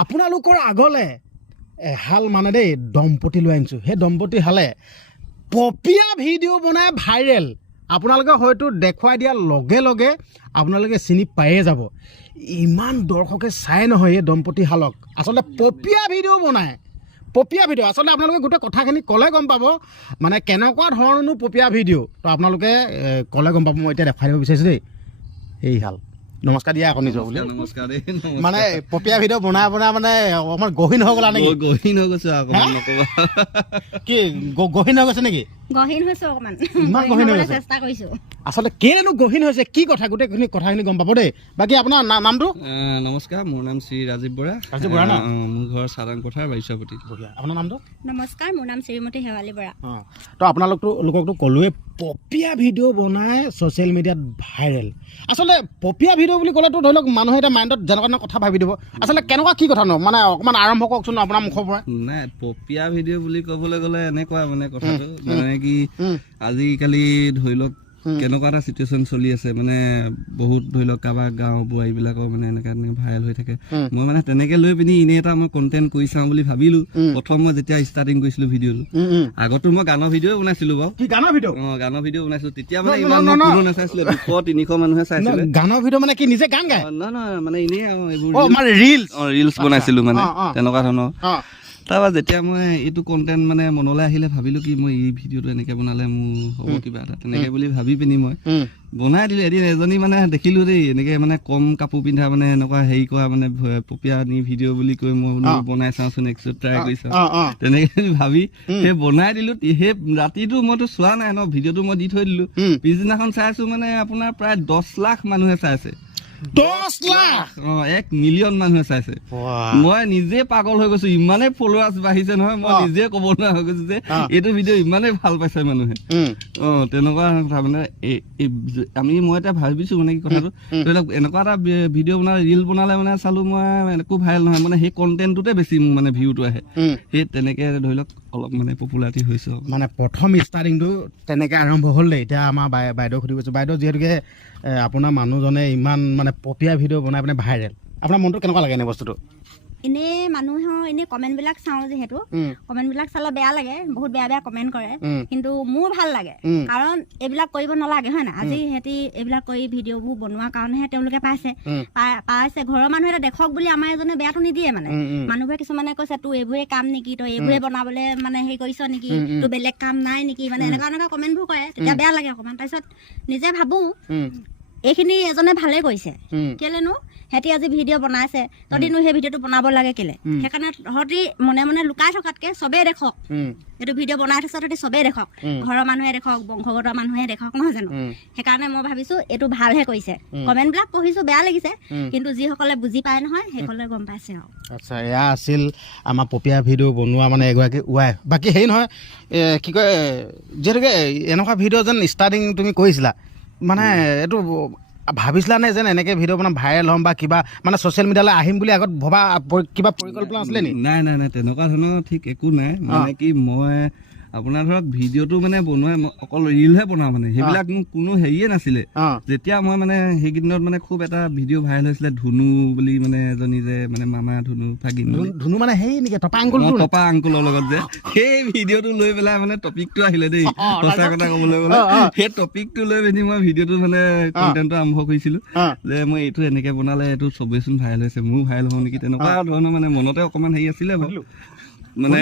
আপোনালোকৰ আগলে এহাল মানে দেই দম্পতি লৈ আনিছোঁ। সেই দম্পতি হালে পপিয়া ভিডিঅ' বনাই ভাইৰেল। আপোনালোকে হয়তো দেখুৱাই দিয়াৰ লগে লগে আপোনালোকে চিনি পায়ে যাব। ইমান দৰ্শকে চাই নহয় এই দম্পতি হালক। আচলতে পপিয়া ভিডিঅ' বনায়, পপিয়া ভিডিঅ'। আচলতে আপোনালোকে গোটেই কথাখিনি ক'লে গম পাব মানে কেনেকুৱা ধৰণৰনো পপিয়া ভিডিঅ'। তো আপোনালোকে ক'লে গম পাব। মই এতিয়া দেখুৱাই দিব বিচাৰিছোঁ দেই এই হাল। নমস্কাৰ দিয়া আকৌ নিজৰ বুলি। নমস্কাৰ মানে পপিয়া ভিডিঅ' বনাই মানে অকমান গহীন হৈ গ'লা নেকি? গহীন হৈ গৈছে আকৌ নকবা। কি গহীন হৈ গৈছে নেকি? গহীন হৈছে অকমান। ইমান গহীন হৈ গৈছে? চেষ্টা কৰিছোঁ। আচলতে কেলেনো গহীন হৈছে কি কথা গোটেইখিনি কথাখিনি গম পাব দেই। বাকী আপোনাৰ নামটো? নমস্কাৰ, মোৰ নাম শ্ৰী ৰাজীৱ বৰা। ৰাজীৱ বৰা ন? মোৰ ঘৰ চাৰাং পথাৰ বাৰিচাপতি। আপোনাৰ নামটো? নমস্কাৰ, মোৰ নাম শ্ৰীমতী শেৱালী বৰা। তো আপোনালোকতো ক'লোৱে পপিয়া ভিডিঅ' বনাই ছ'চিয়েল মিডিয়াত ভাইৰেল। আচলতে পপিয়া ভিডিঅ' বুলি ক'লেতো ধৰি লওক মানুহে এতিয়া মাইণ্ডত যেনেকুৱা কথা ভাবি দিব। আচলতে কেনেকুৱা কি কথা ন মানে অকণমান আৰম্ভ কৰকচোন আপোনাৰ মুখৰ পৰা। নাই, পপিয়া ভিডিঅ' বুলি ক'বলৈ গ'লে এনেকুৱা মানে কথাটো মানে কি আজিকালি ধৰি লওক কেনেকুৱা এটা চিটুৱেশ্যন চলি আছে মানে বহুত ধৰি লওক কাৰোবাৰ গাঁও বোৱাৰীবিলাকৰ মানে এনেকৈ ভাইৰেল হৈ থাকে। মই মানে তেনেকৈ লৈ পিনি এনেই এটা মই কণ্টেণ্ট কৰি চাওঁ বুলি ভাবিলোঁ। প্ৰথম মই যেতিয়া ষ্টাৰ্টিং কৰিছিলোঁ ভিডিঅ'টো, আগতো মই গানৰ ভিডিঅ' বনাইছিলোঁ বাৰু। গানৰ ভিডিঅ'? গানৰ ভিডিঅ' বনাইছিলোঁ। তেতিয়া মানে ইমান কোনো নাচাইছিলে, 200-300 মানুহে চাইছিলে। গানৰ ভিডিঅ' মানে কি নিজে গান গায়? নহয় মানে এনেই এইবোৰ ৰিলচ বনাইছিলোঁ মানে তেনেকুৱা ধৰণৰ। তাৰপৰা যেতিয়া মই এইটো কণ্টেণ্ট মানে মনলৈ আহিলে ভাবিলোঁ কি মই এই ভিডিঅ'টো এনেকৈ বনালে মোৰ হ'ব কিবা এটা তেনেকৈ বুলি ভাবি পিনি মই বনাই দিলোঁ। এদিন এজনী মানে দেখিলোঁ দেই এনেকৈ মানে কম কাপোৰ পিন্ধা মানে এনেকুৱা হেৰি কৰা মানে পপিয়া নি ভিডিঅ' বুলি কৈ মই বোলো বনাই চাওঁচোন, ট্ৰাই কৰি চাওঁ তেনেকৈ ভাবি সেই বনাই দিলোঁ। সেই ৰাতিটো মইতো চোৱা নাই ন, ভিডিঅ'টো মই দি থৈ দিলোঁ। পিছদিনাখন চাইছোঁ মানে আপোনাৰ প্ৰায় 10 লাখ মানুহে চাইছে। 10 লাখ? 1 মিলিয়ন মানুহে চাইছে। মই নিজে পাগল হৈ গৈছো, ইমানেই ফলোৱাৰ্ছ বাঢ়িছে নহয়। মই নিজে ক'ব নোৱাৰা হৈ গৈছো যে এইটো ভিডিঅ' ইমানেই ভাল পাইছে মানুহে। তেনেকুৱা কথা মানে মই এতিয়া ভাবিছো মানে কি কথাটো ধৰি লওক এনেকুৱা এটা ভিডিঅ' বনালে ৰিল বনালে মানে চালো মই একো ভাইৰেল নহয় মানে সেই কণ্টেণ্টটোতে বেছি মোৰ মানে ভিউটো আহে। সেই তেনেকে ধৰি লওক অলপ মানে পপুলাৰিটি হৈছে মানে প্ৰথম ষ্টাৰ্টিংটো তেনেকে আৰম্ভ হ'ল দেই। এতিয়া আমাৰ বাইদেউ সুধি গৈছোঁ, বাইদেউ যিহেতুকে আপোনাৰ মানুহজনে ইমান মানে পপিয়া ভিডিঅ' বনাই পিনে ভাইৰেল, আপোনাৰ মনটো কেনেকুৱা লাগে এনে বস্তুটো? এনেই মানুহৰ এনেই কমেণ্টবিলাক চাওঁ যিহেতু কমেণ্টবিলাক চালে বেয়া লাগে, বহুত বেয়া বেয়া কমেণ্ট কৰে, কিন্তু মোৰ ভাল লাগে কাৰণ এইবিলাক কৰিব নালাগে হয় নাই। আজি সিহঁতি এইবিলাক কৰি ভিডিঅ'বোৰ বনোৱাৰ কাৰণেহে তেওঁলোকে পাইছে। ঘৰৰ মানুহে এটা দেখক বুলি আমাৰ এজনে বেয়াটো নিদিয়ে মানে। মানুহবোৰে কিছুমানে কৈছে তোৰ এইবোৰে কাম নেকি, তই এইবোৰে বনাবলৈ মানে হেৰি কৰিছ নেকি, তোৰ বেলেগ কাম নাই নেকি, মানে এনেকুৱা কমেণ্টবোৰ কৰে। তেতিয়া বেয়া লাগে অকণমান। তাৰপিছত নিজে ভাবোঁ এইখিনি এজনে ভালেই কৰিছে, কেলেনো সিহঁতি আজি ভিডিঅ' বনাইছে, তহঁতিনো সেই ভিডিঅ'টো বনাব লাগে কেলে? সেইকাৰণে তহঁতি মনে মনে লুকাই থকাতকে চবেই দেখক এইটো ভিডিঅ' বনাই থৈছে, তহঁতি চবেই দেখক, ঘৰৰ মানুহে দেখক, বংশগত মানুহে দেখক, নহয় জানো? সেইকাৰণে মই ভাবিছোঁ এইটো ভালহে কৰিছে। কমেণ্টবিলাক পঢ়িছোঁ, বেয়া লাগিছে, কিন্তু যিসকলে বুজি পায় নহয় সেইসকলে গম পাইছে আৰু। আচ্ছা, এয়া আছিল আমাৰ পপিয়া ভিডিঅ' বনোৱা মানে এগৰাকী ৱাইফ। বাকী হেৰি নহয় কি কয়, যিহেতুকে এনেকুৱা ভিডিঅ' যেন ষ্টাৰ্টিং তুমি কৰিছিলা মানে এইটো ভাবিছিলা নে যেন এনেকৈ ভিডিঅ' বনাই ভাইৰেল হ'ম বা কিবা মানে ছ'চিয়েল মিডিয়ালৈ আহিম বুলি আগত ভবা কিবা পৰিকল্পনা আছিলে নেকি? নাই তেনেকুৱা ধৰণৰ ঠিক একো নাই। মানে কি মই আপোনাৰ ধৰক ভিডিঅ'টো মানে বনোৱাই অকল ৰিলহে বনাওঁ মানে সেইবিলাক মোৰ কোনো হেৰিয়ে নাছিলে। যেতিয়া মই মানে সেইকেইদিনত মানে খুব এটা ভিডিঅ' ভাইৰেল হৈছিলে ধুনু বুলি মানে এজনী যে মানে মামা ধুনু ভাগিন ধুনু মানে সেই নেকি টপা আংকুলৰ লগত যে সেই ভিডিঅ'টো লৈ পেলাই মানে টপিকটো আহিলে দেই, সঁচা কথা ক'বলৈ গ'লে সেই টপিকটো লৈ পিনি মই ভিডিঅ'টো মানে কণ্টেণ্টটো আৰম্ভ কৰিছিলোঁ যে মই এইটো এনেকৈ বনালে এইটো চবেইচোন ভাইৰেল হৈছে, মোৰো ভাইৰেল হওঁ নেকি, তেনেকুৱা ধৰণৰ মানে মনতে অকণমান হেৰি আছিলে বাৰু। মানে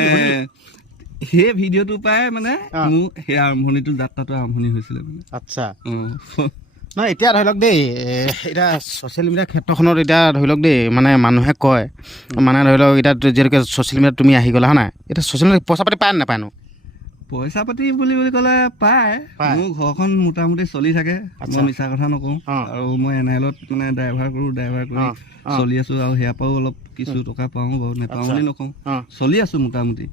সেই ভিডিঅ'টো পাই মানে মোৰ সেই আৰম্ভণিটো যাত্ৰাটো আৰম্ভণি হৈছিলে মানে। আচ্ছা, নহয় এতিয়া ধৰি লওক দেই, এতিয়া ছ'চিয়েল মিডিয়াৰ ক্ষেত্ৰখনত এতিয়া ধৰি লওক দেই মানে মানুহে কয় মানে ধৰি লওক এতিয়া যিহেতুকে ছ'চিয়েল মিডিয়াত তুমি আহি গ'লা হয় নাই, এতিয়া ছ'চিয়েল মিডিয়াত পইচা পাতি পায় নাপায় নো? পইচা পাতি বুলি ক'লে পায়। মোৰ ঘৰখন মোটামুটি চলি থাকে, মই মিছা কথা নকওঁ। আৰু মই NILত মানে ড্ৰাইভাৰ কৰি চলি আছোঁ আৰু সেয়াৰ পৰাও অলপ কিছু টকা পাওঁ বাৰু, নেপাওঁ বুলি নকওঁ, চলি আছোঁ মোটামুটি।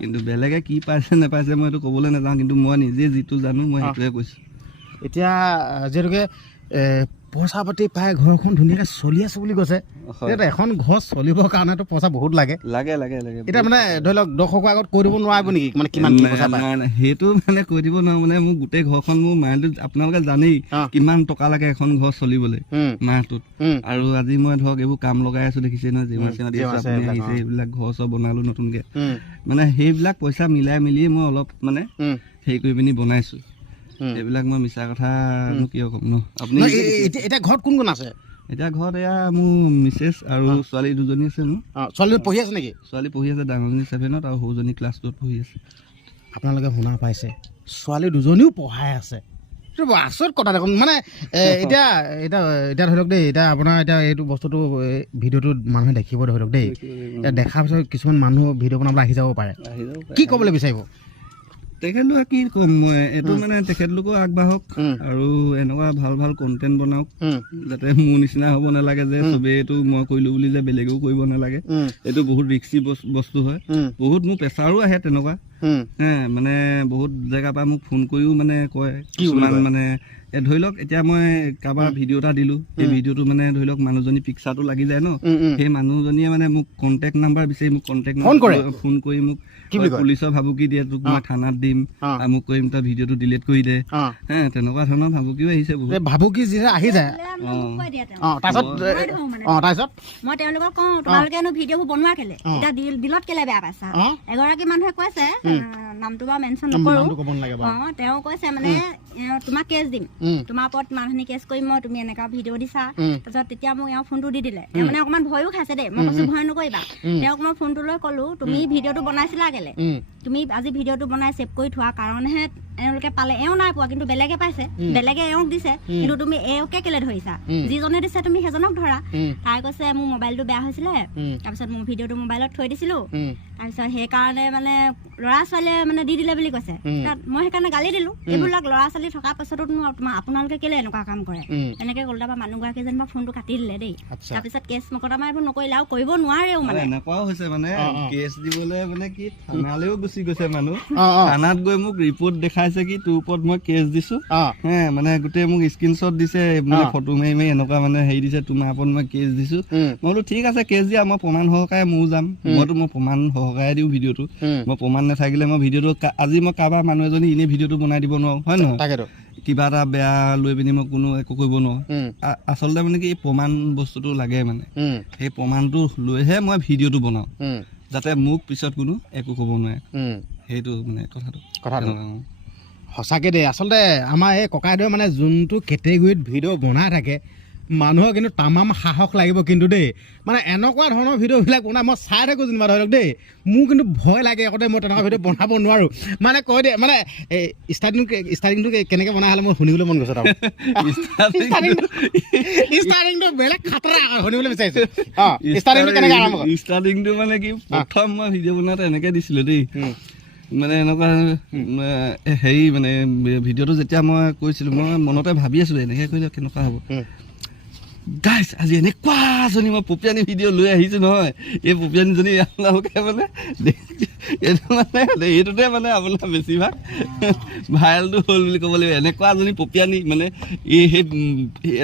কিন্তু বেলেগে কি পাইছে নেপাইছে মই এইটো ক'বলৈ নাযাওঁ, কিন্তু মই নিজে যিটো জানো মই সেইটোৱে কৈছোঁ। এতিয়া যিহেতুকে পইচা পাতি পাই ঘৰখন ধুনীয়াকৈ চলি আছে বুলি কৈছে এতিয়া এখন ঘৰ চলিবৰ কাৰণেতো পইচা বহুত লাগে এতিয়া মানে ধৰি লওক দৰ্শকৰ আগত কৈ দিব নোৱাৰিব নেকি মানে কিমান কি পইচা পায় সেইটো মানে কৈ দিব নোৱাৰো মানে মোৰ গোটেই ঘৰখন মোৰ মাহটোত আপোনালোকে জানেই কিমান টকা লাগে এখন ঘৰ চলিবলৈ মাহটোত আৰু আজি মই ধৰক এইবোৰ কাম লগাই আছো দেখিছে নহয় জিমা চিমা দি আপুনি আহিছে এইবিলাক ঘৰ চৰ বনালো নতুনকে মানে সেইবিলাক পইচা মিলাই মিলিয়ে মই অলপ মানে হেৰি কৰি পিনি বনাইছো এইবিলাক মই মিছা কথানো কিয় ক'ম ন আপুনি এতিয়া ঘৰত কোন কোন আছে এতিয়া ঘৰত এয়া মোৰ মিছেছ আৰু ছোৱালী দুজনী আছে মোৰ ছোৱালী পঢ়ি আছে নেকি ছোৱালী পঢ়ি আছে ডাঙৰজনী 7ত আৰু সৰুজনী ক্লাছ 2ত পঢ়ি আছে আপোনালোকে শুনা পাইছে ছোৱালী দুজনীও পঢ়াই আছে এইটো আচৰিত কথা দেখোন মানে এতিয়া এতিয়া এতিয়া ধৰি লওক দেই এতিয়া আপোনাৰ এতিয়া এইটো বস্তুটো ভিডিঅ'টো মানুহে দেখিব ধৰি লওক দেই এতিয়া দেখাৰ পিছত কিছুমান মানুহ ভিডিঅ' বনাবলৈ আহি যাব পাৰে কি ক'বলৈ বিচাৰিব তেখেতলোকে কি ক'ম মই এইটো মানে তেখেতলোকো আগবাঢ়ক আৰু এনেকুৱা ভাল ভাল কণ্টেণ্ট বনাওক যাতে মোৰ নিচিনা হ'ব নালাগে যে চবেই এইটো মই কৰিলো বুলি যে বেলেগেও কৰিব নালাগে এইটো বহুত ৰিক্সি বস্তু হয় বহুত মোৰ প্ৰেছাৰো আহে তেনেকুৱা মানে বহুত জেগাৰ পৰা মোক ফোন কৰিও মানে কয় কিছুমান মানে ধৰি লওক এতিয়া মই কাৰোবাৰ ভিডিঅ' এটা দিলো সেই ভিডিঅ'টো মানে ধৰি লওক মানুহজনী পিকচাৰটো লাগি যায় ন সেই মানুহজনীয়ে মানে মোক কণ্টেক্ট নাম্বাৰ বিচাৰি মোক কণ্টেক্ট ফোন কৰি মোক পুলিচৰ ভাবুকি দিয়ে তোক মই থানাত দিম মোক কৰিম তই ভিডিঅ'টো ডিলিট কৰি দে তেনেকুৱা ধৰণৰ ভাবুকিও আহিছে বহুত ভাবুকি যেতিয়া আহি যায় তাৰপিছত মই তেওঁলোকক কওঁ তোমালোকেনো ভিডিঅ'বোৰ বনোৱা কেলে এতিয়া দিলত কেলে বেয়া পাইছা এগৰাকী মানুহে কৈছে নামটো বাৰু মেনশ্যন নকৰো তেওঁ কৈছে মানে তোমাক কেছ দিম তোমাৰ ওপৰত মানুহখিনি কেছ কৰিম মই তুমি এনেকা ভিডিঅ' দিছা তাৰপিছত তেতিয়া মোক এওঁ ফোনটো দি দিলে তেওঁ মানে অকণমান ভয়ো খাইছে দেই মই কৈছো ভয় নকৰিবা তেওঁক মই ফোনটো লৈ ক'লো তুমি ভিডিঅ'টো বনাইছিলা কেলে তুমি আজি ভিডিঅ'টো বনাই ছেভ কৰি থোৱা কাৰণেহে এওঁলোকে পালে এওঁ নাই পোৱা কিন্তু বেলেগে পাইছে বেলেগে এওঁক দিছে কিন্তু তুমি এওঁকে কেলে ধৰিছা যিজনে দিছে তুমি সেইজনক ধৰা তাই কৈছে মোৰ মোবাইলটো বেয়া হৈছিলে তাৰপিছত মোৰ ভিডিঅ'টো মোবাইলত থৈ দিছিলো তাৰপিছত সেইকাৰণে মানে ল'ৰা ছোৱালীয়ে মানে দি দিলে বুলি কৈছে মই সেইকাৰণে গালি দিলো এইবিলাক ল'ৰা ছোৱালী থকাৰ পাছতো আপোনালোকে কেলে এনেকুৱা কাম কৰে এনেকে ক'লে তাৰপৰা মানুহগৰাকী যেনিবা ফোনটো কাটি দিলে দেই তাৰপিছত কেছ মকদ্দমা এইবোৰ নকৰিলে আৰু কৰিব নোৱাৰেও মানে এনেকুৱাও হৈছে মানে কেছ দিবলৈ মানে কি থানালৈও গুচি গৈছে মানুহ থানাত গৈ মোক ৰিপৰ্ট দেখাইছে কি তোৰ ওপৰত মই কেছ দিছো মানে গোটেই মোক স্ক্ৰীনশ্বট দিছে মানে ফটো মাৰি মাৰি এনেকুৱা মানে হেৰি দিছে তোমাৰ ওপৰত মই কেছ দিছো মই বোলো ঠিক আছে কেছ দিয়া মই প্ৰমাণ সহকাৰে ময়ো যাম মই প্ৰমাণ সহকাৰে দিওঁ ভিডিঅ'টো মই প্ৰমাণ নাথাকিলে মই ভিডিঅ'টো আজি মই কাৰোবাৰ মানুহ এজনী এনেই ভিডিঅ'টো বনাই দিব নোৱাৰো হয় নহয় কিবা এটা বেয়া লৈ পিনি মই কোনো একো কৰিব নোৱাৰো আচলতে মানে কি প্ৰমাণ বস্তুটো লাগে মানে সেই প্ৰমাণটো লৈহে মই ভিডিঅ'টো বনাওঁ যাতে মোক পিছত কোনো একো ক'ব নোৱাৰে সেইটো মানে কথাটো সঁচাকৈ দেই আচলতে আমাৰ এই ককাইদেৱে মানে যোনটো কেটেগৰীত ভিডিঅ' বনাই থাকে মানুহৰ কিন্তু তামাম সাহস লাগিব কিন্তু দেই মানে এনেকুৱা ধৰণৰ ভিডিঅ'বিলাক বনাই মই চাই থাকোঁ যেনিবা ধৰি লওক দেই মোৰ কিন্তু ভয় লাগে আগতে মই তেনেকুৱা ভিডিঅ' বনাব নোৱাৰোঁ মানে কৈ দিয়ে মানে এই ষ্টাৰ্টিংটো কেনেকৈ বনাই হ'লে মোৰ শুনিবলৈ মন গৈছে ষ্টাৰ্টিংটো বেলেগ খাতৰা শুনিবলৈ বিচাৰিছোঁ ষ্টাৰ্টিংটো কেনেকৈ আৰম্ভ ষ্টাৰ্টিংটো মানে কি প্ৰথম মই ভিডিঅ' বনাওঁতে এনেকৈ দিছিলোঁ দেই মানে এনেকুৱা হেৰি মানে ভিডিঅ'টো যেতিয়া মই কৈছিলোঁ মই মনতে ভাবি আছিলোঁ এনেকৈ কৰিলে কেনেকুৱা হ'ব গাইছ আজি এনেকুৱা এজনী মই পপিয়ানী ভিডিঅ' লৈ আহিছোঁ নহয় এই পপিয়ানীজনী আপোনালোকে মানে এইটো মানে এইটোতে মানে আপোনাৰ বেছিভাগ ভাইৰেলটো হ'ল বুলি ক'ব লাগিব এনেকুৱা এজনী পপিয়ানী মানে এই সেই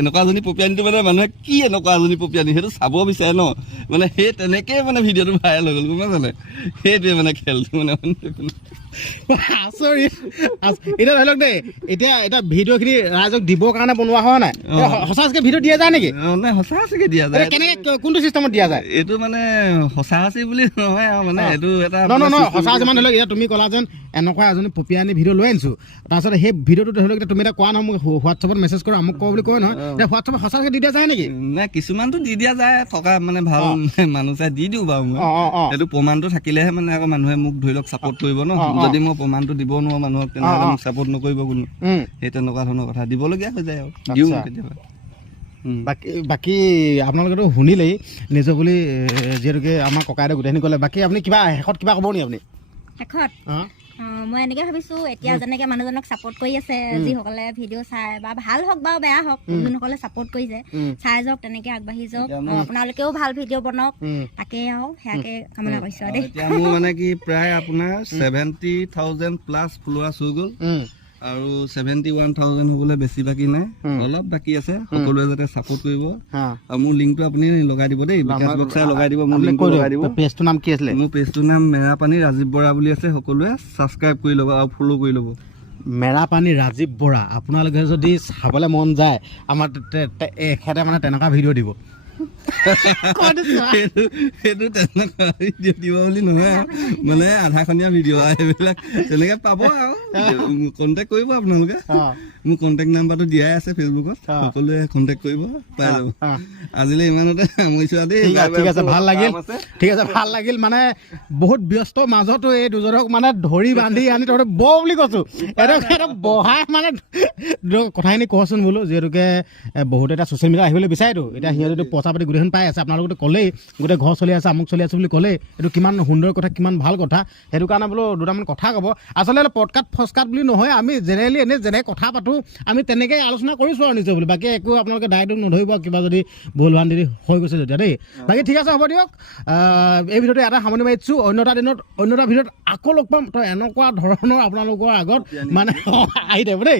এনেকুৱা এজনী পপিয়ানীটো মানে মানুহে কি এনেকুৱা এজনী পপিয়ানী সেইটো চাব বিচাৰে ন মানে সেই তেনেকেই মানে ভিডিঅ'টো ভাইৰেল হৈ গ'ল গম পাইছানে সেইটোৱে মানে খেলটো মানে আচৰিত এতিয়া ধৰি লওক দেই এতিয়া ভিডিঅ'খিনি ৰাইজক দিবৰ কাৰণে বনোৱা হোৱা নাই সঁচাকৈ ভিডিঅ' দিয়া যায় নেকি নাই সঁচাকৈ দিয়া যায় কেনেকৈ কোনটো চিষ্টেমত দিয়া যায় এইটো মানে সঁচা সঁচি বুলি নহয় আৰু মানে এইটো এটা নহয় সঁচা সঁচি মানে ধৰি লওক এতিয়া তুমি ক'লা যেন এনেকুৱা এজনী পপিয়ানী ভিডিঅ' লৈ আনিছোঁ তাৰপিছত সেই ভিডিঅ'টো ধৰি লওক তুমি এতিয়া কোৱা নহয় মোক হোৱাটছএপত মেছেজ কৰা আমুক কওঁ বুলি কয় নহয় এতিয়া হোৱাটছএপত সঁচাকৈ দি দিয়া যায় নেকি নাই কিছুমানটো দি দিয়া যায় থকা মানে ভাল মানুহ চাই দি দিওঁ বাৰু মই এইটো প্ৰমাণটো থাকিলেহে মানে আকৌ মানুহে মোক ধৰি লওক ছাপোৰ্ট কৰিব ন যদি মই প্ৰমাণটো দিব নোৱাৰো মানুহক তেনেহ'লে মোক ছাপোৰ্ট নকৰিব কোনো সেই তেনেকুৱা ধৰণৰ কথা দিবলগীয়া হৈ যায় আৰু দিওঁ কেতিয়াবা বাকী আপোনালোকেতো শুনিলেই নিজৰ বুলি যিহেতুকে আমাৰ ককাইদেউ গোটেইখিনি ক'লে বাকী আপুনি কিবা শেষত কিবা ক'ব নি আপুনি শেষত মই এনেকে ভাবিছো এতিয়া যেনেকে মানুহজনক ছাপোৰ্ট কৰি আছে যিসকলে ভিডিঅ' চাই বা ভাল হওক বা বেয়া হওক যোনসকলে ছাপোৰ্ট কৰিছে চাই যাওক তেনেকে আগবাঢ়ি যাওক আপোনালোকেও ভাল ভিডিঅ' বনাওক তাকে আৰু সেয়াকে কামনা কৰিছো দেই এতিয়া মোৰ মানে কি প্ৰায় আপোনাৰ 70,000 প্লাছ ফলোৱাৰ্ছ হৈ গ'ল আৰু 71,000 হ'বলৈ বেছি বাকী নাই, অলপ বাকী আছে। সকলোৱে যাতে ছাপোৰ্ট কৰিব। আৰু মোৰ লিংকটো আপুনি লগাই দিব দেই, বিকাশ বক্সাই লগাই দিব, মোৰ লিংকটো লগাই দিব। পেজটোৰ নাম কি আছিলে? মোৰ পেজটোৰ নাম মেৰাপানী ৰাজীৱ বৰা বুলি আছে। সকলোৱে ছাবস্ক্ৰাইব কৰি ল'ব আৰু ফ'ল' কৰি ল'ব। মেৰাপানী ৰাজীৱ বৰা। আপোনালোকে যদি চাবলৈ মন যায়, আমাৰ এখেতে মানে তেনেকুৱা ভিডিঅ' দিব। সেইটো তেনেকুৱা ভিডিঅ' দিব বুলি নহয়, মানে আধাখনীয়া ভিডিঅ' এইবিলাক তেনেকৈ পাব আৰু কণ্টেক্ট কৰিব আপোনালোকে। মোৰ কণ্টেক্ট নাম্বাৰটো দিয়াই আছে ফেচবুকত, সকলোৱে কণ্টেক্ট কৰিব, পাই যাব। আজিলৈ ইমানতে সামৰিছোঁ দেই। ঠিক আছে, ভাল লাগিল। ঠিক আছে, ভাল লাগিল। মানে বহুত ব্যস্ত মাজতো এই দুজনক মানে ধৰি বান্ধি আনি তহঁতে ব বুলি কৈছোঁ, এইটো বহাই মানে কথাখিনি কচোন বোলো, যিহেতুকে বহুত এটা ছ'চিয়েল মিডিয়াত আহিবলৈ বিচাৰেতো। এতিয়া সিহঁতে পইচা পাতি গোটেইখন পাই আছে, আপোনালোকে ক'লেই গোটেই ঘৰ চলি আছে, আমুক চলি আছে বুলি ক'লেই, এইটো কিমান সুন্দৰ কথা, কিমান ভাল কথা। সেইটো কাৰণে বোলো দুটামান কথা ক'ব। আচলতে পডকাষ্ট ফচকাষ্ট বুলি নহয়, আমি জেনেৰেলি এনেই যেনে কথা পাতোঁ আমি তেনেকৈ আলোচনা কৰিছোঁ আৰু নিশ্চয় বুলি। বাকী একো আপোনালোকে ডাইৰেক্ট নধৰিব, কিবা যদি ভুল ভান্তি হৈ গৈছে যেতিয়া দেই। বাকী ঠিক আছে, হ'ব দিয়ক। এই ভিডিঅ'টো এটা সামৰণি মাৰিছোঁ। অন্য এটা দিনত অন্য এটা ভিডিঅ'ত আকৌ লগ পাম। তো এনেকুৱা ধৰণৰ আপোনালোকৰ আগত মানে আহি থাকিব দেই।